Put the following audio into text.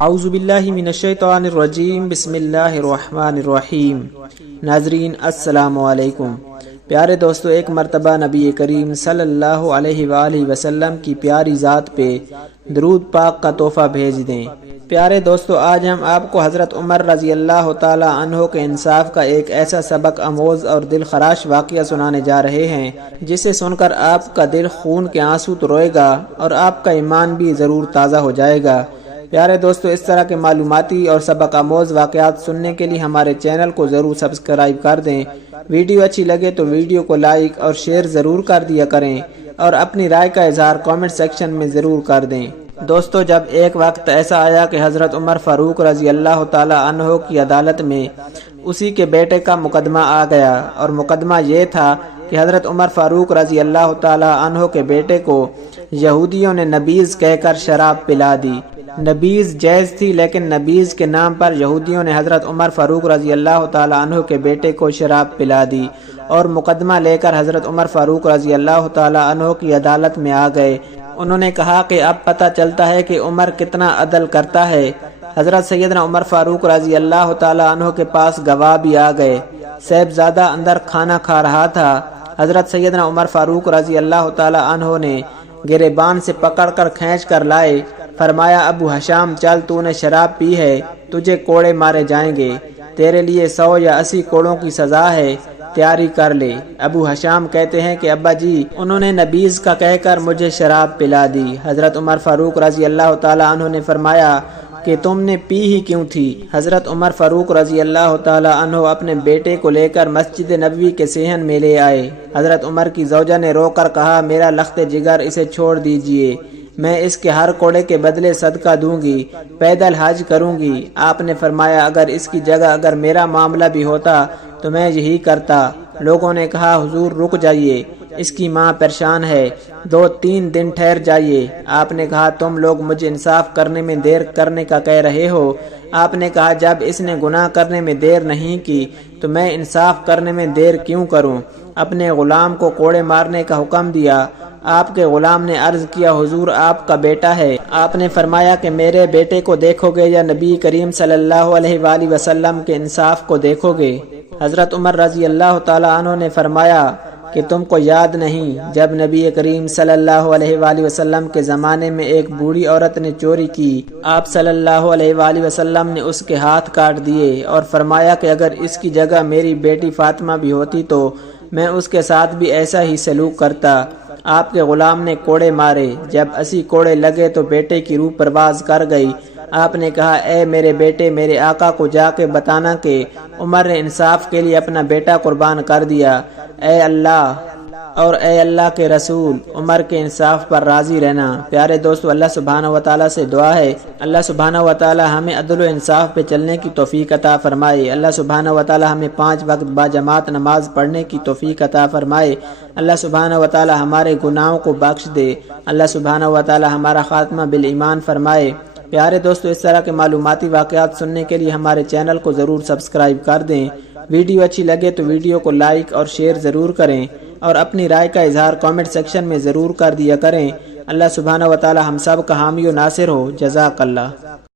اعوذ باللہ من الشیطان الرجیم، بسم اللہ الرحمن الرحیم۔ ناظرین السلام علیکم۔ پیارے دوستو، ایک مرتبہ نبی کریم صلی اللہ علیہ وآلہ وسلم کی پیاری ذات پہ درود پاک کا تحفہ بھیج دیں۔ پیارے دوستو، آج ہم آپ کو حضرت عمر رضی اللہ تعالی عنہ کے انصاف کا ایک ایسا سبق آموز اور دل خراش واقعہ سنانے جا رہے ہیں جسے سن کر آپ کا دل خون کے آنسو تو روئے گا اور آپ کا ایمان بھی ضرور تازہ ہو جائے گا۔ پیارے دوستو، اس طرح کے معلوماتی اور سبق آموز واقعات سننے کے لیے ہمارے چینل کو ضرور سبسکرائب کر دیں۔ ویڈیو اچھی لگے تو ویڈیو کو لائک اور شیئر ضرور کر دیا کریں اور اپنی رائے کا اظہار کامنٹ سیکشن میں ضرور کر دیں۔ دوستو، جب ایک وقت ایسا آیا کہ حضرت عمر فاروق رضی اللہ تعالی عنہ کی عدالت میں اسی کے بیٹے کا مقدمہ آ گیا، اور مقدمہ یہ تھا کہ حضرت عمر فاروق رضی اللہ تعالی عنہ کے بیٹے کو یہودیوں نے نبیذ کہہ کر شراب پلا دی۔ نبیذ جائز تھی، لیکن نبیذ کے نام پر یہودیوں نے حضرت عمر فاروق رضی اللہ تعالی عنہ کے بیٹے کو شراب پلا دی اور مقدمہ لے کر حضرت عمر فاروق رضی اللہ تعالی عنہ کی عدالت میں آ گئے۔ انہوں نے کہا کہ اب پتہ چلتا ہے کہ عمر کتنا عدل کرتا ہے۔ حضرت سیدنا عمر فاروق رضی اللہ تعالی عنہ کے پاس گواہ بھی آ گئے۔ صاحبزادہ اندر کھانا کھا رہا تھا۔ حضرت سیدنا عمر فاروق رضی اللہ تعالی عنہ نے گریبان سے پکڑ کر کھینچ کر لائے۔ فرمایا، ابو حشام، چل، تو نے شراب پی ہے، تجھے کوڑے مارے جائیں گے، تیرے لیے 100 یا 80 کوڑوں کی سزا ہے، تیاری کر لے۔ ابو حشام کہتے ہیں کہ ابا جی، انہوں نے نبیذ کا کہہ کر مجھے شراب پلا دی۔ حضرت عمر فاروق رضی اللہ تعالی عنہ نے فرمایا کہ تم نے پی ہی کیوں تھی؟ حضرت عمر فاروق رضی اللہ تعالی عنہ اپنے بیٹے کو لے کر مسجد نبوی کے صحن میں لے آئے۔ حضرت عمر کی زوجہ نے رو کر کہا، میرا لخت جگر، اسے چھوڑ دیجئے، میں اس کے ہر کوڑے کے بدلے صدقہ دوں گی، پیدل حج کروں گی۔ آپ نے فرمایا، اگر اس کی جگہ اگر میرا معاملہ بھی ہوتا تو میں یہی کرتا۔ لوگوں نے کہا، حضور رک جائیے، اس کی ماں پریشان ہے، 2-3 دن ٹھہر جائیے۔ آپ نے کہا، تم لوگ مجھے انصاف کرنے میں دیر کرنے کا کہہ رہے ہو۔ آپ نے کہا، جب اس نے گناہ کرنے میں دیر نہیں کی تو میں انصاف کرنے میں دیر کیوں کروں؟ اپنے غلام کو کوڑے مارنے کا حکم دیا۔ آپ کے غلام نے عرض کیا، حضور آپ کا بیٹا ہے۔ آپ نے فرمایا کہ میرے بیٹے کو دیکھو گے یا نبی کریم صلی اللہ علیہ وآلہ وسلم کے انصاف کو دیکھو گے؟ حضرت عمر رضی اللہ تعالی عنہ نے فرمایا کہ تم کو یاد نہیں جب نبی کریم صلی اللہ علیہ وآلہ وسلم کے زمانے میں ایک بوڑھی عورت نے چوری کی، آپ صلی اللہ علیہ وآلہ وسلم نے اس کے ہاتھ کاٹ دیے اور فرمایا کہ اگر اس کی جگہ میری بیٹی فاطمہ بھی ہوتی تو میں اس کے ساتھ بھی ایسا ہی سلوک کرتا۔ آپ کے غلام نے کوڑے مارے، جب 80 کوڑے لگے تو بیٹے کی روح پرواز کر گئی۔ آپ نے کہا، اے میرے بیٹے، میرے آقا کو جا کے بتانا کہ عمر نے انصاف کے لیے اپنا بیٹا قربان کر دیا۔ اے اللہ اور اے اللہ کے رسول، عمر کے انصاف پر راضی رہنا۔ پیارے دوستو، اللہ سبحانہ وتعالی سے دعا ہے، اللہ سبحانہ وتعالی ہمیں عدل و انصاف پہ چلنے کی توفیق عطا فرمائے۔ اللہ سبحانہ وتعالی ہمیں 5 وقت باجماعت نماز پڑھنے کی توفیق عطا فرمائے۔ اللہ سبحانہ وتعالی ہمارے گناہوں کو بخش دے۔ اللہ سبحانہ وتعالی ہمارا خاتمہ بالایمان فرمائے۔ پیارے دوستو، اس طرح کے معلوماتی واقعات سننے کے لیے ہمارے چینل کو ضرور سبسکرائب کر دیں۔ ویڈیو اچھی لگے تو ویڈیو کو لائک اور شیئر ضرور کریں اور اپنی رائے کا اظہار کامنٹ سیکشن میں ضرور کر دیا کریں۔ اللہ سبحانہ وتعالی ہم سب کا حامی و ناصر ہو۔ جزاک اللہ۔